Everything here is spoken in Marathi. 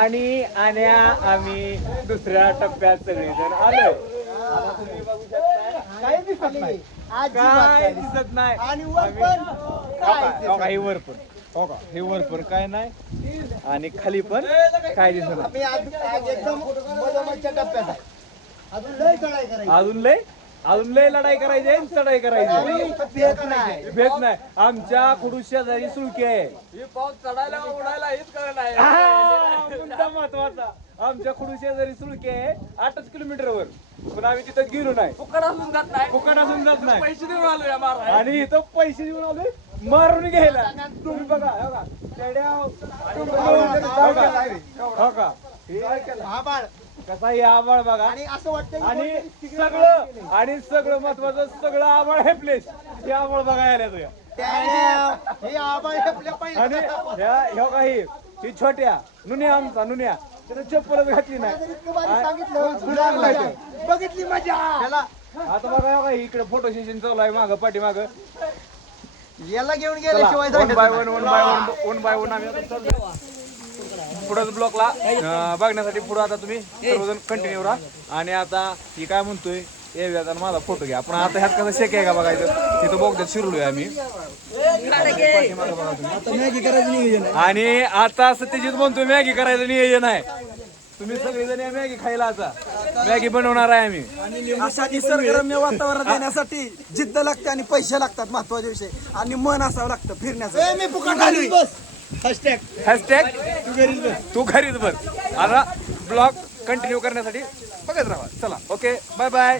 आणि आम्ही दुसऱ्या टप्प्यात सगळेजण आलोय. आता तुम्ही बघू शकताय काय दिसत नाही, काय दिसत नाही. आणि वर पण हो का, हे वर पण, हो का, हे वर पण काय नाही आणि खाली पण काय दिसत नाही. आम्ही आज एकदम मधोमधच्या टप्प्यात आहे. अजून लय चढाई करायची. अजून लय लढाई करायची आहे, चढाई करायची. भेट नाही. भेट नाही. आमच्या खुडूस शेजारी सुळके आहे. मुद्दा महत्वाचा, आमच्या खुडूस शेजारी सुळके आहे 8 किलोमीटरवर, पण आम्ही तिथं गेलो नाही. फुकट असून जात नाही. पैसे देऊन आलो आणि इथं पैसे देऊन आलोय मारून घ्यायला. तुम्ही बघा, हो का, हो का, आभाळ कसा हे आभाळ बघा. आणि असं वाटतं आणि सगळं महत्वाचं, सगळं आभाळ हे प्लेस, हे आभाळ बघायला तुझ्या. हे आभाळ आपल्या आणि ह्या काही ही छोट्या नुन्या, आमचा नुन्या, त्यानं चप्पलच घातली नाही. सांगितलं बघितली मजा. आता बघा बघा, इकडे फोटो सेशन चालू आहे मागं पाठी मागं. याला घेऊन गेल्याशिवाय वन बाय वन आम्ही आता चाललोय पुढं ब्लॉकला बघण्यासाठी. पुढं आता तुम्ही सर्वजण कंटिन्यू राहा. आणि आता ही काय म्हणतोय, येऊयात आणि माझा फोटो घ्या. आपण आता ह्यात कसं शेक आहे का बघायचं. तिथं बोगद्यात शिरलोय आम्ही. मॅगी करायचं नियोजन. आणि आता सत्यजित म्हणतोय मॅगी करायचं नियोजन आहे. तुम्ही सगळेजण या मॅगी खायला, आता मॅगी बनवणार आहे आम्ही. अशा निसर्गरम्य वातावरण देण्यासाठी जिद्द लागते आणि पैसे लागतात, महत्वाचे विषय. आणि मन असावं लागतं फिरण्याचं. हॅशटॅग तू घरीच बस. आता ब्लॉग कंटिन्यू करण्यासाठी बघत राहा. चला, ओके, बाय बाय.